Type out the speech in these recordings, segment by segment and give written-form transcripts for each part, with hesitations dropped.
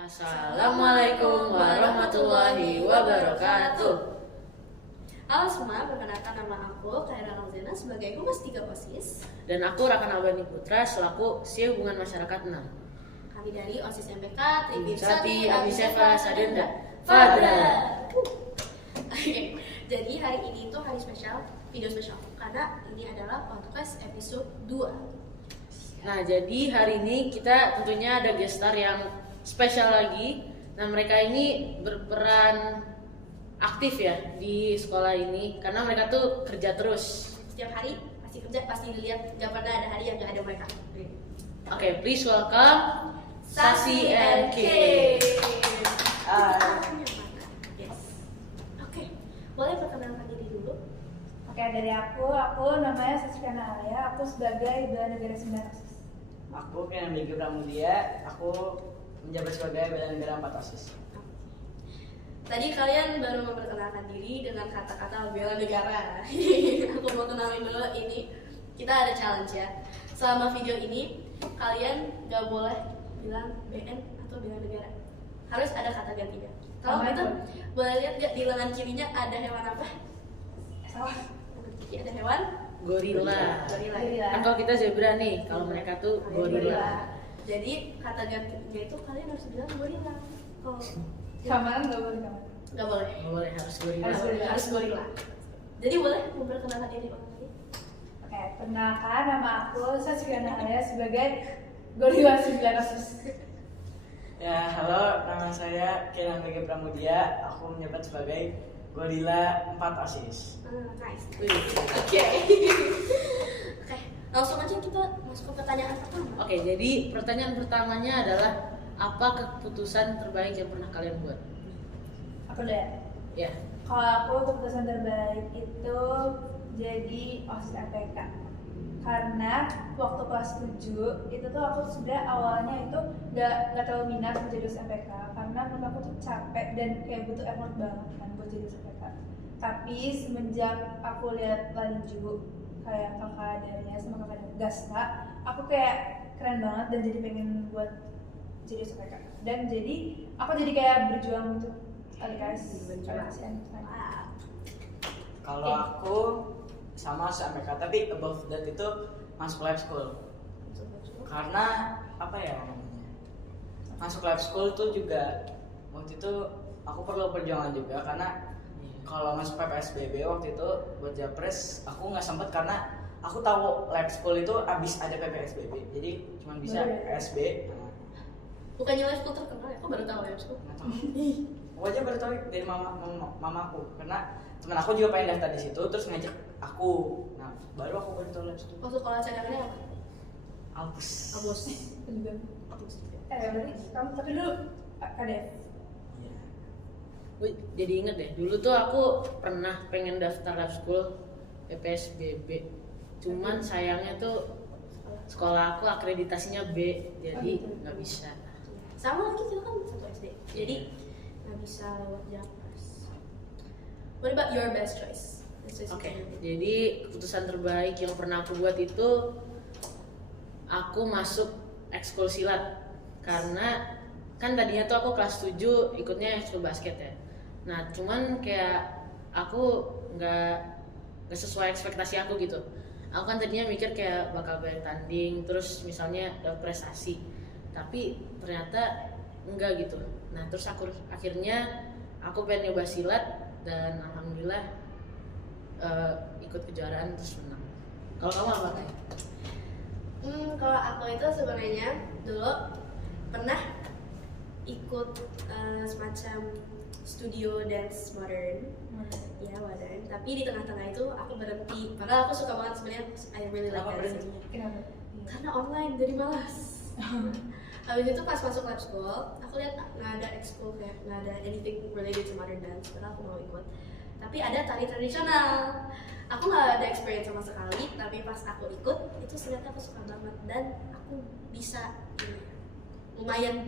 Assalamualaikum warahmatullahi wabarakatuh. Halo semua, perkenalkan nama aku Khaira Alzena sebagai Humas 3 OSIS. Dan aku Rakan Albani Putra selaku SI Hubungan Masyarakat 6. Kami dari OSIS MPK Tribinsati Abisefa Sadenda Fadra. Oke, jadi hari ini tuh hari spesial, video spesial karena ini adalah podcast episode 2. Nah, jadi hari ini kita tentunya ada guest star yang spesial lagi. Nah, mereka ini berperan aktif ya di sekolah ini karena mereka tuh kerja terus. Setiap hari pasti kerja, pasti dilihat, gak pernah ada hari yang gak ada mereka. Oke, please welcome Sasi and K. Yes. Oke, boleh perkenalkan diri dulu? Oke, dari aku namanya Sasikana Alia, aku sebagai Bela Negara 9 OSIS. Aku Kenan Begi Pramudia, aku menjabat sebagai Bela Negara 4 OSIS. Tadi kalian baru memperkenalkan diri dengan kata-kata bela negara. Aku mau kenalin dulu, ini kita ada challenge ya. Selama video ini kalian gak boleh bilang BN atau bela negara. Harus ada kata gantinya. Kalau gitu boleh lihat gak di lengan kirinya ada hewan apa? Salah. Kiri ada hewan Gorila. gorila. Kan kalau kita zebra nih, kalau mereka tuh gorila. Jadi kata gantinya itu kalian harus bilang gorila. Kalau Kamaran nggak boleh kamaran. nggak boleh. Nggak boleh, harus gorila. Harus gorila. Jadi boleh memperkenalkan diri Bang Tadi? Oke, perkenalkan nama aku Sasikana Alia sebagai Gorila 9 OSIS. Ya, halo, nama saya Kenan Begi Pramudia, aku menjabat sebagai Gorila 4 OSIS. Nice. Wih. Oke. Oke, langsung aja kita masuk ke pertanyaan pertama. Oke, jadi pertanyaan pertamanya adalah apa keputusan terbaik yang pernah kalian buat? Aku deh. Ya. Kalau aku keputusan terbaik itu jadi OSIS MPK. Karena waktu kelas 7 itu tuh aku sudah awalnya itu gak terlalu minat menjadi OSIS MPK karena menurut aku tuh capek dan kayak butuh effort banget kan buat jadi OSIS MPK. Tapi semenjak aku lihat Lanju kayak kakak Daria sama kakak Gasta, aku kayak keren banget dan jadi pengen buat jadi OSIS MPK. Dan jadi aku jadi kayak berjuang gitu. Guys, Kalau aku sama MPK, tapi above that itu masuk lab school. Karena apa ya namanya? Masuk lab school tuh juga waktu itu aku perlu perjuangan juga karena kalau masuk PPSBB waktu itu buat Japres aku nggak sempet karena aku tahu lab school itu abis ada PPSBB, jadi cuma bisa PSB. Bukannya live school terkenal ya? Aku baru tahu live school. Nggak tahu. Aku aja baru tahu dari mamaku karena teman aku juga pengen daftar di situ terus ngajak aku. Nah, baru aku baru tahu lab school. Masuk sekolah cadangannya apa? Albus. Abos. Abus. Berarti kamu tapi dulu KDF. Iya. Wih, jadi inget deh, dulu tuh aku pernah pengen daftar lab school PPSBB. Cuman sayangnya tuh sekolah aku akreditasinya B, jadi nggak bisa. Sama lagi kita kan satu SD. Jadi nggak bisa lewat Japres. What about your best choice? Oke, jadi keputusan terbaik yang pernah aku buat itu aku masuk ekskul silat karena kan tadinya tuh aku kelas 7 ikutnya ekskul basket ya. Nah, cuman kayak aku nggak sesuai ekspektasi aku gitu. Aku kan tadinya mikir kayak bakal banyak tanding, terus misalnya dapat prestasi, tapi ternyata enggak gitu. Nah, terus akhirnya aku pengen nyoba silat dan alhamdulillah ikut kejuaraan terus menang. Kalau kamu apa kayak? Kalau aku itu sebenarnya dulu pernah ikut semacam studio dance modern, ya modern. Tapi di tengah-tengah itu aku berhenti. Padahal aku suka banget sebenarnya. I really like dancing. Kenapa? Karena online jadi malas. Habis itu pas masuk lab school, aku lihat nggak ada ekskul kayak nggak ada anything related to modern dance. Padahal aku mau ikut. Tapi ada tari tradisional. Aku nggak ada experience sama sekali. Tapi pas aku ikut, itu ternyata aku suka banget dan aku bisa, lumayan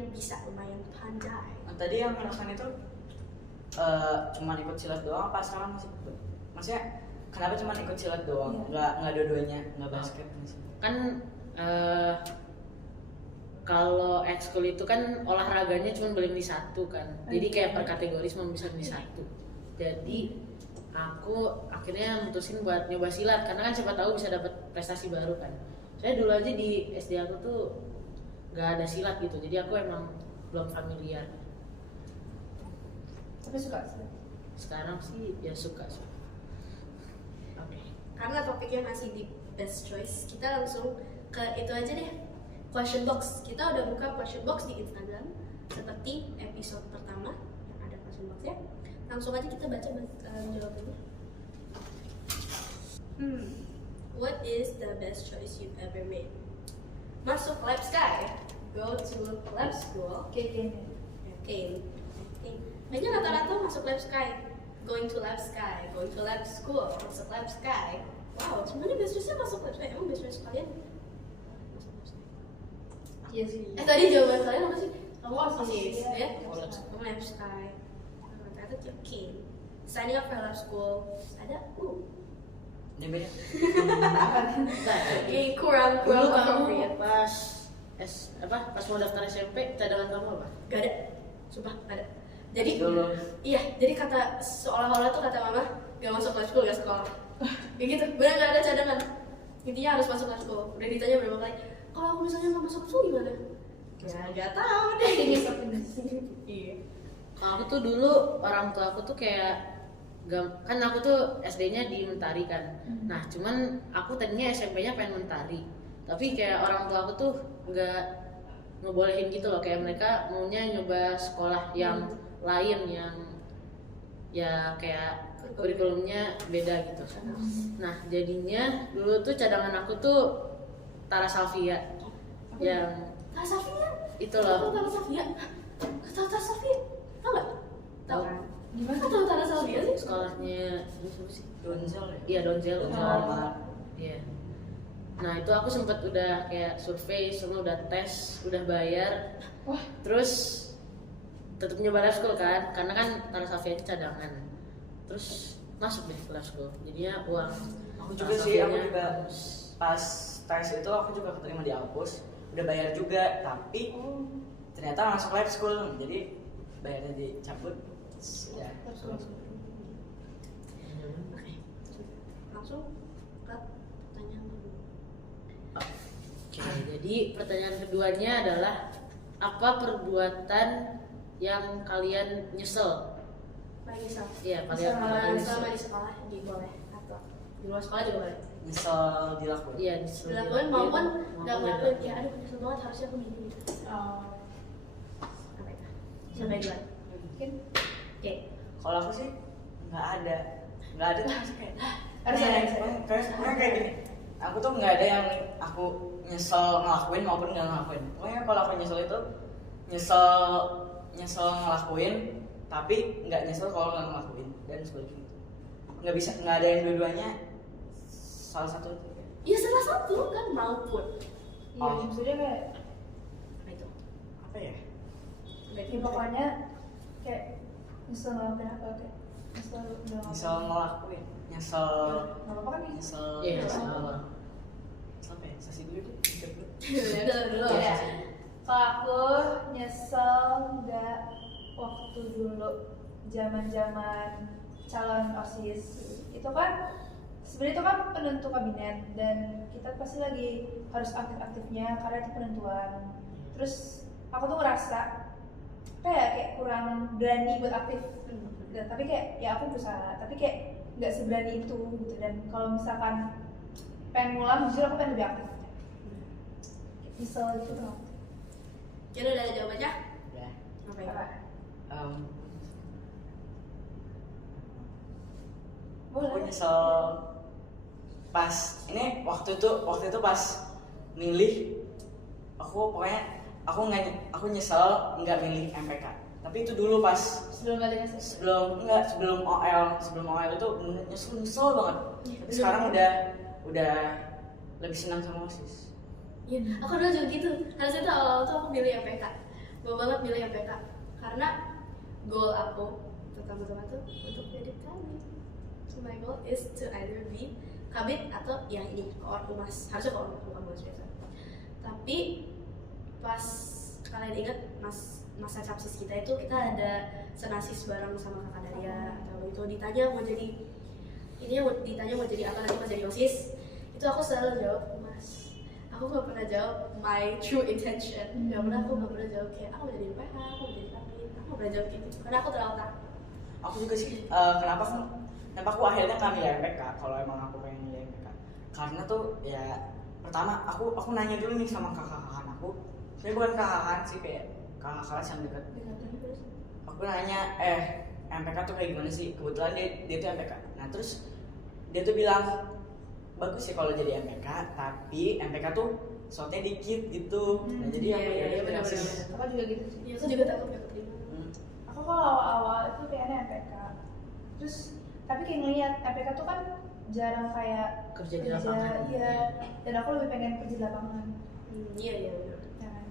pandai. Nah, tadi yang merasakan itu cuma ikut silat doang apa sekarang masih ikut? Maksudnya kenapa cuma ikut silat doang? Nggak dua-duanya, nggak basket? Kan kalau ekskul itu kan olahraganya cuma boleh milih satu kan, jadi kayak per kategori cuma bisa milih satu. Jadi aku akhirnya mutusin buat nyoba silat karena kan siapa tahu bisa dapat prestasi baru kan. Saya dulu aja di SD aku tuh nggak ada silat gitu, jadi aku emang belum familiar. Tapi suka sih. Sekarang sih ya suka sih. Oke. Karena topiknya masih di best choice, kita langsung ke itu aja deh, question box. Kita udah buka question box di Instagram seperti episode pertama yang ada question box ya. Langsung aja kita baca jawabannya. What is the best choice you've ever made? Masuk Lab Sky, go to lab school. Kayak Okay. Kayaknya rata-rata masuk Lab Sky, going to Lab Sky, going to lab school, masuk Lab Sky. Wow, sebenarnya best choice-nya masuk Lab Sky. Emang best choice kalian masuk Lab Sky? Iya sih. Tadi jawaban kalian apa sih? Kamu osis, Iya. ya? Kamu Lab Sky. Rata-rata tuh okay. Signing up for lab school ada Ini beda. kurang Dulu kamu appropriate. pas mau daftar SMP cadangan kamu apa? Gak ada, sumpah gak ada. Jadi Dulu. iya, jadi kata seolah-olah tuh kata mama gak masuk lab school gak sekolah. Kayak gitu, bener gak ada cadangan. Intinya harus masuk lab school. Udah ditanya berapa kali, kalau aku misalnya gak masuk school gimana? Ya gak tahu deh. Iya. Kalau aku tuh dulu orang tua aku tuh kayak kan aku tuh SD-nya di Mentari kan. Nah, cuman aku tadinya SMP-nya pengen Mentari. Tapi kayak orang tua aku tuh nggak ngebolehin gitu loh, kayak mereka maunya nyoba sekolah yang lain yang ya kayak kurikulumnya beda gitu. Nah, jadinya dulu tuh cadangan aku tuh Tara Salvia yang Tara Safia? itu loh. Tara Safia? Tahu Tara Safia? Tahu nggak? Tahu. Gimana? Kok tahu Tara Safia sih? Sekolahnya ini siapa sih? Donzel ya? Iya, Donzel. Donzel. Iya. Nah, itu aku sempet udah kayak survei, semua udah tes, udah bayar. Wah. Terus tetap nyoba lab school kan, karena kan Tara Safia itu cadangan. Terus masuk deh ke lab school. Jadinya uang. Aku juga sih, aku juga pas tes itu aku juga keterima di Alpus, udah bayar juga, tapi ternyata masuk lab school, jadi bayarnya dicabut. Ya, Langsung ke pertanyaan kedua. Oke, jadi pertanyaan keduanya adalah apa perbuatan yang kalian nyesel? Paling misal. Iya, kalian nyesel. Selama di sekolah boleh atau di luar sekolah juga boleh. nyesel dilakuin. Iya, nyesel. Dilakuin maupun nggak ngelakuin. dilakuin. Ya aduh nyesel banget harusnya aku gini gitu. Oh, Apa itu? Sampai duluan. mungkin Oke. Kalau aku sih nggak ada tuh kayak harus ada. kayak gini. Aku tuh nggak ada yang aku nyesel ngelakuin maupun nggak ngelakuin. Pokoknya kalau aku nyesel itu nyesel ngelakuin, tapi nggak nyesel kalau nggak ngelakuin dan sebaliknya. Nggak ada yang dua-duanya salah satu. Ya salah satu kan maupun. Iya, maksudnya kayak Apa itu? Apa ya? ya pokoknya kayak nyesel ngelakuin apa kayak nyesel udah Nyesel ngelakuin, nyesel nggak apa-apa kan ya? nyesel Iya, nyesel nyesel. apa ya? Sesi dulu deh, mikir dulu. Ya udah dulu. Iya. Kalau aku nyesel nggak waktu dulu zaman calon OSIS itu kan sebenarnya itu kan penentu kabinet dan kita pasti lagi harus aktif-aktifnya karena itu penentuan. Terus aku tuh ngerasa kayak kurang berani buat aktif. Dan, tapi kayak ya aku berusaha tapi kayak nggak seberani itu gitu. Dan kalau misalkan pengen ngulang jujur aku pengen lebih aktif. Nyesel gitu tuh. Kira udah ada jawabannya? Ya. Apa itu? Apa? Aku Boleh. nyesel pas ini waktu itu pas milih aku nyesel nggak milih MPK, tapi itu dulu pas Sebelum kalian nyesel. sebelum OL itu bener nyesel banget. Tapi sekarang udah lebih senang sama OSIS. Iya, aku dulu juga gitu. Harusnya tuh awal-awal tuh aku milih MPK. Mau banget milih MPK karena goal aku pertama-tama tuh untuk jadi kabit. So my goal is to either be kabit atau yang ini koor humas. Harusnya koor humas biasa. Tapi pas kalian ingat masa capsis kita itu kita ada senasis bareng sama kakak Daria atau itu ditanya mau jadi ditanya mau jadi apa nanti pas jadi OSIS, itu aku selalu jawab Mas. Aku nggak pernah jawab my true intention. Aku nggak pernah jawab kayak aku mau jadi PH, aku mau jadi kapit, aku nggak pernah jawab gitu karena aku terlalu takut. Aku juga sih kenapa aku akhirnya kan milih MPK kalau emang aku pengen milih MPK. Karena tuh ya pertama aku nanya dulu nih sama kakak-kakak aku. Sebenarnya bukan kakak sih, kayak kakak yang dekat. Aku nanya MPK tuh kayak gimana sih? Kebetulan dia tuh MPK. Nah terus dia tuh bilang bagus sih kalau jadi MPK, tapi MPK tuh slotnya dikit gitu. Nah jadi Iya, aku iya, benar. Aku juga gitu sih. Iya, aku juga takut gak keterima. Aku kalau awal-awal itu kayaknya MPK. Terus tapi kayak ngeliat MPK tuh kan jarang kayak Kerja di lapangan. Iya. Dan aku lebih pengen kerja di lapangan. Iya benar. Jangan.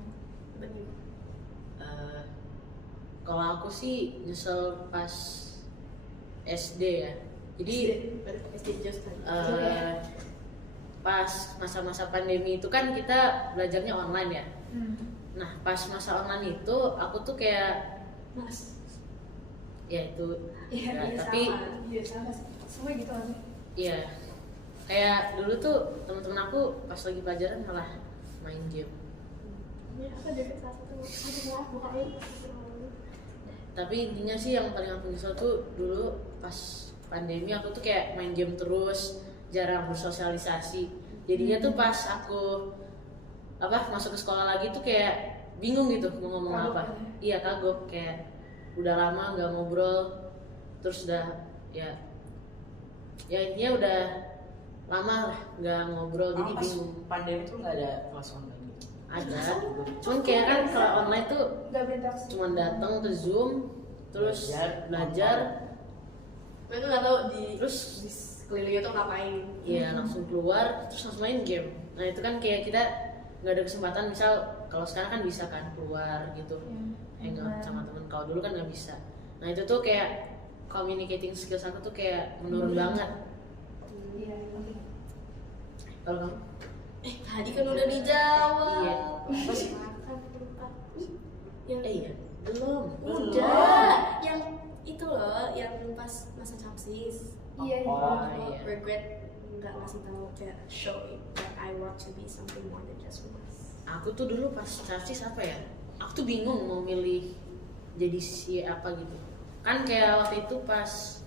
Benar. Kalau aku sih nyesel pas SD ya. Jadi SD just kan. pas masa-masa pandemi itu kan kita belajarnya online ya. Nah pas masa online itu aku tuh kayak Mas. ya itu Iya, ya, iya, tapi sama. Iya sama sih. Semua gitu kan sih. iya kayak dulu tuh teman-teman aku pas lagi pelajaran malah main game. Ya, aku juga salah satu. Aduh maaf bukain. Tapi intinya sih yang paling aku nyesel tuh dulu pas pandemi aku tuh kayak main game terus, jarang bersosialisasi. Jadinya tuh pas aku masuk ke sekolah lagi tuh kayak bingung gitu mau ngomong Kagok apa. ya? Iya kagok, kayak udah lama nggak ngobrol, terus udah ya intinya udah lama lah nggak ngobrol, jadi pas bingung. pandemi tuh nggak ada kelas online gitu. Ada, cuman kayak kan kalau online tuh Gak berinteraksi. cuman datang ke Zoom, terus belajar, Mereka nggak tahu terus di sekelilingnya tuh ngapain. ya langsung keluar, terus langsung main game. Nah itu kan kayak kita nggak ada kesempatan, misal kalau sekarang kan bisa kan keluar gitu, hangout sama temen. Kalau dulu kan nggak bisa. Nah itu tuh kayak communicating skills aku tuh kayak menurun banget. Iya. Oke. Kalau kamu? Tadi kan udah dijawab. Iya. Apa sih? Makan lupa. Yang Iya, belum. udah. Yang itu loh, yang pas masa capsis. Iya. Oh, iya. Regret nggak ngasih tahu kayak show that I want to be something more than just Mas. Aku tuh dulu pas capsis apa ya? Aku tuh bingung mau milih jadi si apa gitu. Kan kayak waktu itu pas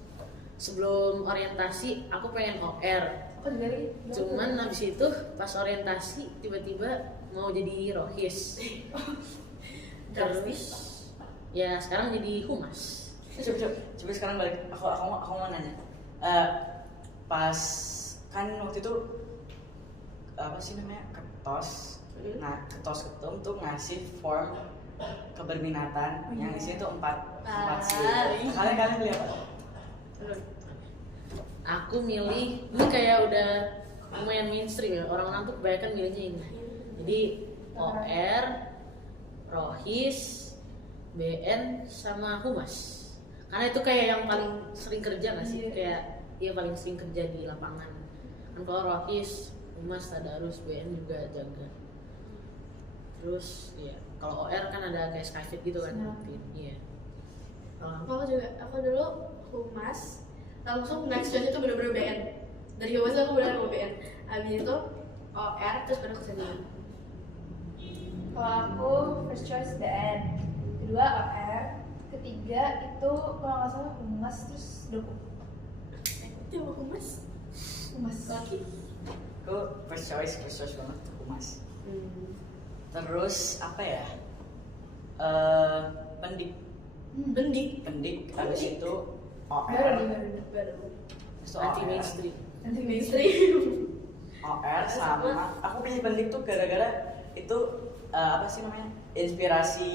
sebelum orientasi aku pengen OR. Aku juga lagi. Cuman habis itu pas orientasi tiba-tiba mau jadi rohis. Terus ya sekarang jadi humas. Coba sekarang balik. Aku mau nanya. Pas kan waktu itu apa sih namanya, ketos. Nah ketos ketum tuh ngasih form keberminatan yang isinya tuh empat sih. Kalian pilih apa? Aku milih ini kayak udah lumayan mainstream ya, orang-orang tuh kebanyakan milihnya ini. Jadi OR, rohis, BN sama humas. Karena itu kayak yang paling sering kerja nggak sih? Iya. Kayak dia paling sering kerja di lapangan. Kan kalau rohis, humas, tadarus, BN juga jaga. Terus ya kalau OR kan ada kayak Skyfit gitu kan. Iya. Kalau Aku dulu humas, langsung next choice itu bener-bener BN. Dari humas aku bener mau BN. Habis itu OR terus baru kesenian. Kalau aku first choice BN, kedua OR, ketiga itu kalau nggak salah humas, terus doku. Itu mau humas. Humas. Laki. Aku first choice banget humas. Terus apa ya? Pendik, habis itu OR, Baru. terus itu anti OR, mainstream. Nanti mainstream. OR sama aku pilih pendik tuh gara-gara itu apa sih namanya, inspirasi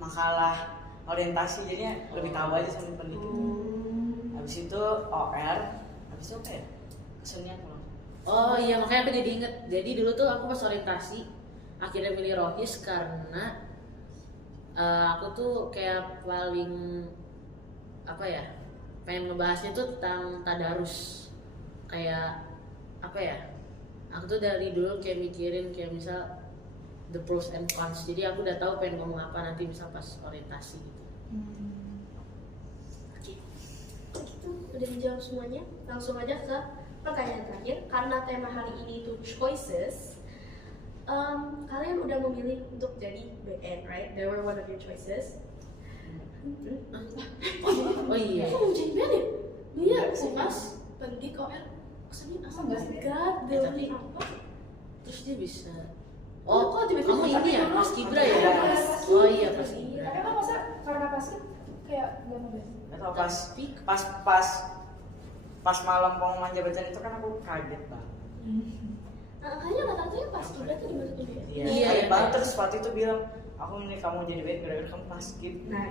makalah orientasi, jadinya lebih tahu aja sama pendik itu. Habis itu OR, habis itu apa ya? Kesenian kalau. Oh iya, makanya aku jadi inget. Jadi dulu tuh aku pas orientasi akhirnya milih rohis karena aku tuh kayak paling apa ya, pengen ngebahasnya tuh tentang tadarus. Kayak apa ya, aku tuh dari dulu kayak mikirin kayak misal the pros and cons. Jadi aku udah tahu pengen ngomong apa nanti misal pas orientasi gitu. Oke, gitu udah dijawab semuanya. Langsung aja ke pertanyaan terakhir. Karena tema hari ini itu choices. Kalian udah memilih untuk jadi BN, right? They were one of your choices. Oh iya. Kok mau jadi BN ya? Iya, Umas, penting kok. Maksudnya oh my god, building apa? Terus dia bisa. Oh, kok tiba-tiba kamu ini ya, Pas Kibra ya? Iya. Oh iya, Pas Kibra. Tapi emang masa karena basket kayak gak mau Nggak tahu pas malam pengumuman jabatan itu kan aku kaget banget. Kayaknya kata-katanya pas Kibra tuh dimasukin ya? Iya, Iya, kaget iya. banget. Terus waktu itu bilang, aku ini kamu jadi baik gara-gara kamu basket. Nah,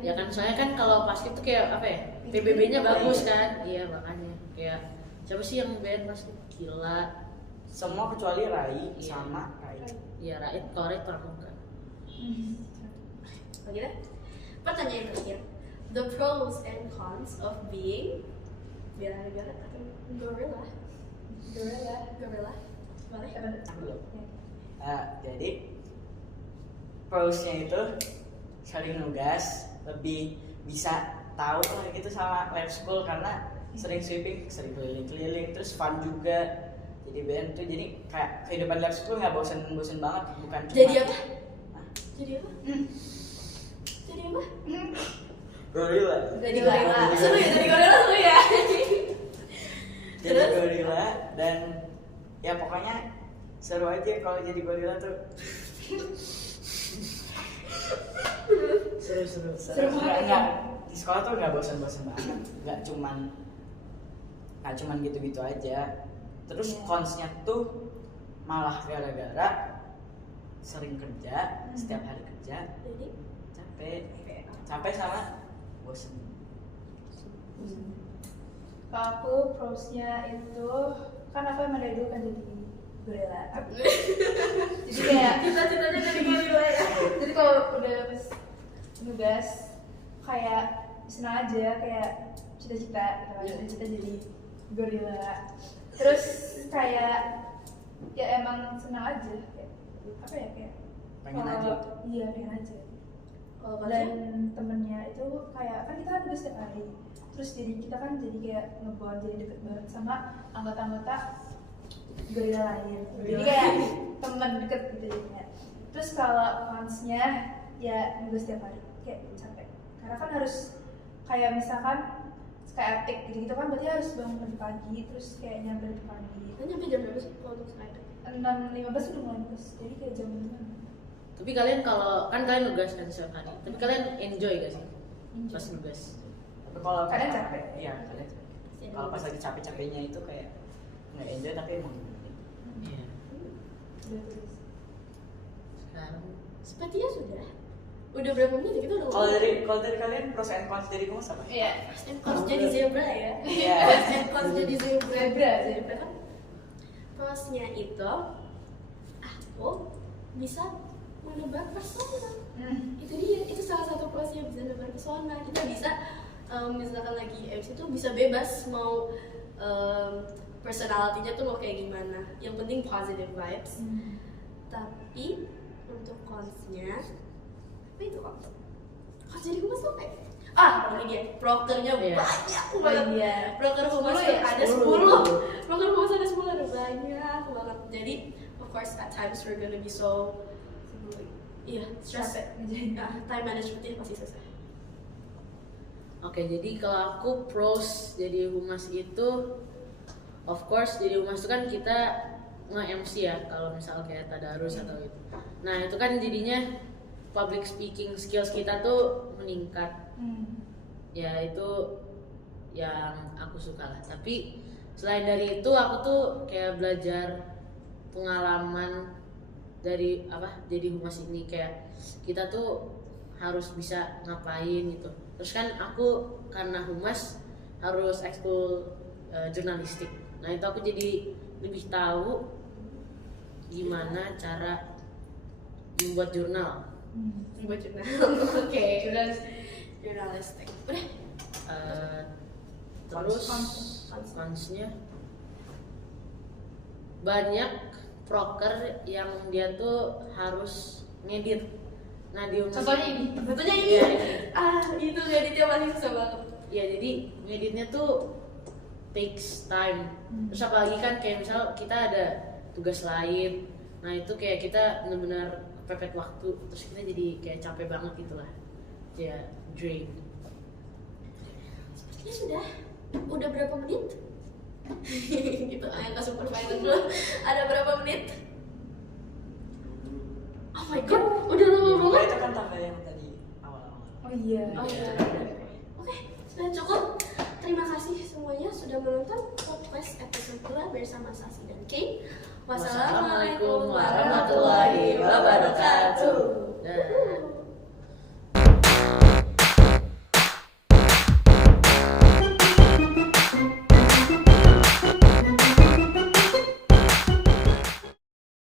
Ya kan, soalnya kan kalau basket tuh kayak apa ya? PBB-nya bagus kan? Iya, makanya kayak siapa sih yang band basket? Gila. Semua kecuali Rai Iya. sama Rai. Iya, Rait, kalau Rait pernah enggak. Oke deh. Pertanyaan terakhir. The pros and cons of being bela-bela atau gorilla? Gorilla. Boleh? Aku belum. Jadi pros-nya itu sering nugas, lebih bisa tahu lah gitu sama lab school karena sering sweeping, sering keliling-keliling, terus fun juga. Jadi band tuh jadi kayak kehidupan lab school nggak bosen banget, bukan cuma Jadi apa? Hah? Jadi apa? Jadi apa? gorila. Jadi gorilla. Seru ya, jadi gorilla seru ya. Jadi Terus? gorila dan ya pokoknya seru aja kalau jadi gorila tuh. Seru-seru. Seru enggak di sekolah tuh nggak bosan-bosan banget, nggak cuman gitu-gitu aja. Terus cons-nya tuh malah gara-gara sering kerja, setiap hari kerja, Jadi capek sama bosen. Kalau aku pros-nya itu kan aku emang dari dulu kan jadi gorila. Jadi kayak cita-citanya jadi gorilla ya. jadi kalau udah pas nugas kayak senang aja kayak cita-cita gitu kan. Cita-cita jadi gorila. Terus kayak ya emang senang aja kayak apa ya kayak Pengen kalau- aja. Iya pengen aja. Kalau Dan kalian temennya itu kayak kan kita kan nugas setiap hari. Terus jadi kita kan jadi kayak ngebond jadi deket banget sama anggota-anggota gorila lain. Jadi kayak teman deket gitu jadinya. Terus kalau cons-nya ya nugas setiap hari kayak capek. Karena kan harus kayak misalkan kayak epic gitu kan berarti harus bangun lebih pagi terus kayak nyampe lebih pagi. nyampe jam berapa sih kalau untuk Skype? 6.15 udah mulai nugas. Jadi kayak jam 5. Tapi kalian kalau kan kalian nugas kan setiap hari. Tapi kalian enjoy gak sih pas nugas? Tapi kalau Kadang capek. Iya, kadang capek. Kalau pas lagi capek-capeknya itu kayak nggak enjoy tapi emang Iya. Udah terus. Sekarang Sepertinya sudah. Udah berapa menit ya kita udah kalau dari kalian pros and cons dari kamu apa? Iya. Pros jadi zebra ya. Iya. Pros jadi zebra. Zebra. Kan? Prosnya itu aku bisa menebar persona. Itu dia, itu salah satu prosnya bisa menebar persona. Kita bisa misalkan lagi MC itu bisa bebas mau personality-nya tuh mau kayak gimana. Yang penting positive vibes. Tapi untuk cons-nya apa itu kok? Kok jadi humas tuh kayak ini dia, brokernya Iya. banyak Oh banget. iya. Broker humas 10 ya? ada 10. Broker humas ada 10 ada banyak banget. Jadi of course at times we're gonna be so stress. Capek. Time managementnya pasti susah. Oke, jadi kalau aku pros jadi humas itu, of course jadi humas itu kan kita nge-MC ya, kalau misal kayak tadarus atau itu. Nah itu kan jadinya public speaking skills kita tuh meningkat. Ya itu yang aku suka lah. Tapi selain dari itu aku tuh kayak belajar pengalaman dari jadi humas ini, kayak kita tuh harus bisa ngapain gitu. Terus kan aku karena humas harus ekskul jurnalistik. Nah itu aku jadi lebih tahu gimana cara membuat jurnal. Buat jurnal. Oke. Jurnalistik. Udah. Terus Cons. cons-nya banyak proker yang dia tuh harus ngedit. Nah di Contohnya ini. Betulnya ini. Iya, ini. Itu editnya paling susah banget. Ya jadi ngeditnya tuh takes time. Terus apalagi kan kayak misal kita ada tugas lain, nah itu kayak kita benar-benar pepet waktu, terus kita jadi kayak capek banget gitu lah, ya drain. Sepertinya udah berapa menit? Gitu aja ke supervisor dulu. Ada berapa menit? Oh my god, udah lama banget. Itu kan tambah yang tadi awal-awal. Oh iya. Oh iya. Oke, sudah cukup. Terima kasih semuanya sudah menonton podcast episode 2 bersama Sasi dan Kay. Wassalamualaikum warahmatullahi wabarakatuh.